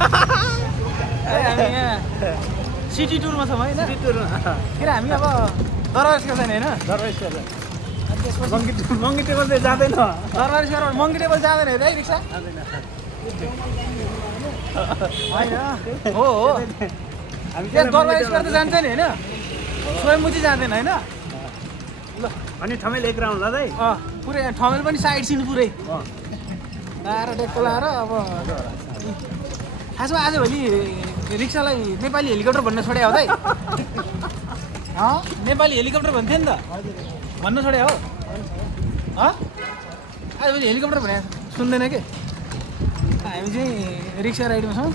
हामी यहाँ सिटी टुरमा छौँ होइन सिटी टुरमा फेरि हामी अब दरबारस्को छैन होइन दरबार मङ्गी टेबल चाहिँ जाँदैन दरबारस्कोबाट मङ्गी टेबल जाँदैन है रिक्सा होइन हो हामी त्यहाँ दरबारस्कोबाट त जान्छ नि होइन स्वयम्भू जाँदैन होइन ल अनि ठमेल एक राउन्ड ल दाइ पुरै ठमेल पनि साइड सिन पुरै लाएर डेक्को लाएर अब खासमा आजभोलि रिक्सालाई नेपाली हेलिकप्टर भन्न छोड्या हो दाइ नेपाली हेलिकप्टर भन्थ्यो नि त भन्न छोड्या हो आजभोलि हेलिकप्टर भने सुन्दैन के हामी चाहिँ रिक्सा राइडमा छौँ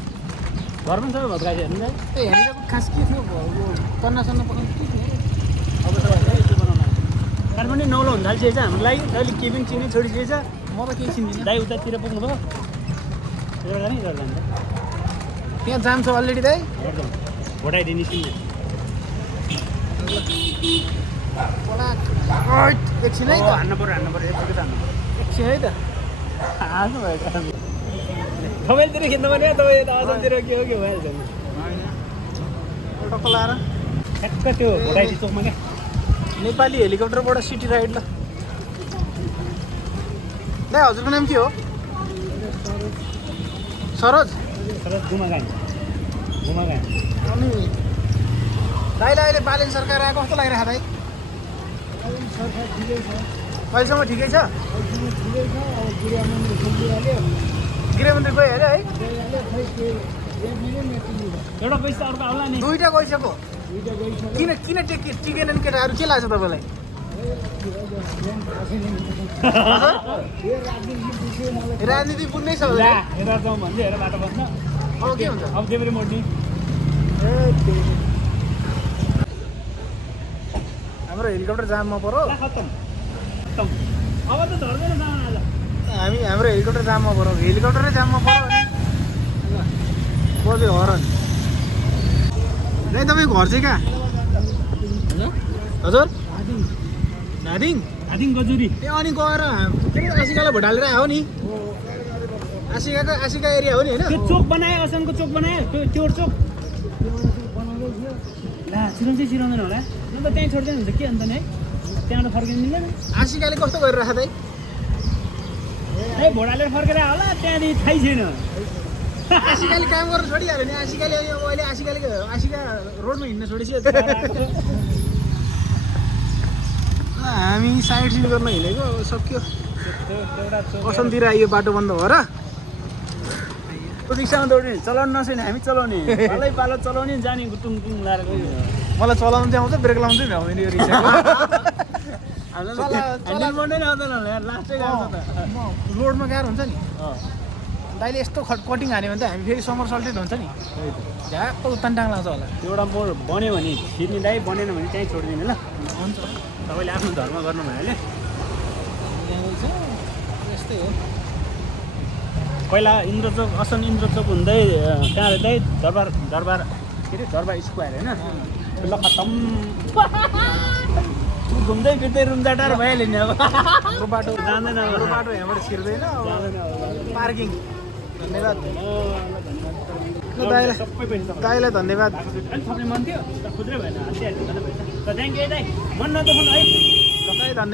घरमा सबै भत्काइ हेर्नु दाइ त्यही हेलिकप्टर खास के थियो कन्ना सन्ना पकाउनु के थियो अब त काठमाडौँ नौलो हुन थालिसकेछ हाम्रो लागि अहिले केबिन चिने छोडिसकेछ म त केही चिन्दिनँ दाइ उतातिर पुग्नुभयो जाने जान्छ त्यहाँ जाम छ अलरेडी दाइ भोटाइदिने निस्किने एकछिन है त हान्नु पऱ्यो यतिको त हान्नु पऱ्यो एकछिन है त हान्नु भयो तपाईँतिर खिच्नु पर्यो तपाईँ यता असलतिर के हो के भइहाल्छ टक्क लाएर ठ्याक्क त्यो भोटाइदी चोकमा क्या नेपाली हेलिकप्टरबाट सिटी राइड ल दाइ हजुरको नाम के हो सरोज घुमागाई अनि दाइलाई अहिले बालेन सरकार आएको कस्तो लागिरहेको दाइ अहिलेसम्म ठिकै छ गृहमन्त्री गइहाल्यो है एउटा पैसा अर्को आउला नि दुईवटा गइसक्यो किन टिकेनन् केटाहरू के लाग्छ तपाईँलाई राजनीति बुझ्नै छ हेरेर जाउँ भन्दै हेरेर बाटो बस्न अब के हुन्छ अब देब्रे मोड्ने हाम्रो हेलिकप्टर जाममा पऱ्यो खत्तम अब त झर्दैन आज हाम्रो हेलिकप्टर जाममा पऱ्यो हेलिकप्टरै जाममा पऱ्यो बज्यो हरन दाइ तपाईँको घर चाहिँ कहाँ हजुर धादिङ गजुरी त्यहाँ अनि गएर के अरे आसिकालाई भोट हालेर आयो नि आसिका एरिया हो नि होइन त्यो चोक बनायो असनको चोक बनायो त्यो चोक ला चिराउँदै चिराउँदैन होला न त त्यहीँ छोड्दैन हुन्छ के अन्त नि है त्यहाँबाट फर्किनु मिल्दैन आसिकाले कस्तो गरिरहेको दाइ भोट हालेर फर्केर होला त्यहाँदेखि थाहै छैन आसिकाले काम गर्न छोडिहाल्यो नि आसिकाले अब अहिले आसिका रोडमा हिँड्न छोडिसक्यो हामी साइड सिन गर्न हिँडेको अब सक्यो असनतिर आइयो बाटो बन्द भएर रिक्सामा दौड्ने चलाउनु नसक्ने हामी चलाउने पालै पालो चलाउने जाने टुङ टुङ लाएर मलाई चलाउनु चाहिँ आउँछ ब्रेक लाउनु चाहिँ भ्याउँदैन यो रिक्साको आउँदैन होला लास्टै गाउँछ त लोडमा गाह्रो हुन्छ नि दाइले यस्तो कटिङ हान्यो भने त हामी फेरि समर सल्टेड हुन्छ नि झ्याप्प उत्तान टाङ लाग्छ होला त्यो एउटा मोड बन्यो भने छिर्ने दाइ बनेन भने त्यहीँ छोडिदिने ल हुन्छ तपाईँले आफ्नो धर्म गर्नु भइहाल्यो यस्तै हो पहिला इन्द्रचोक इन्द्रचोक हुँदै कहाँ अरे दाइ दरबार के अरे दरबार स्क्वायर होइन ल खत्तम घुम्दै फिर्दै रुम्जाटार भइहाल्यो नि अब बाटो जाँदैन बाटो यहाँबाट छिर्दैन पार्किङ धन्यवाद सबै पैसा दाइलाई धन्यवाद अलिक थप्ने मन थियो खुद्रै भएन हालिहाल्यो थ्याङ्क यू दाइ मन नदुखाउनु है दाइ धन्यवाद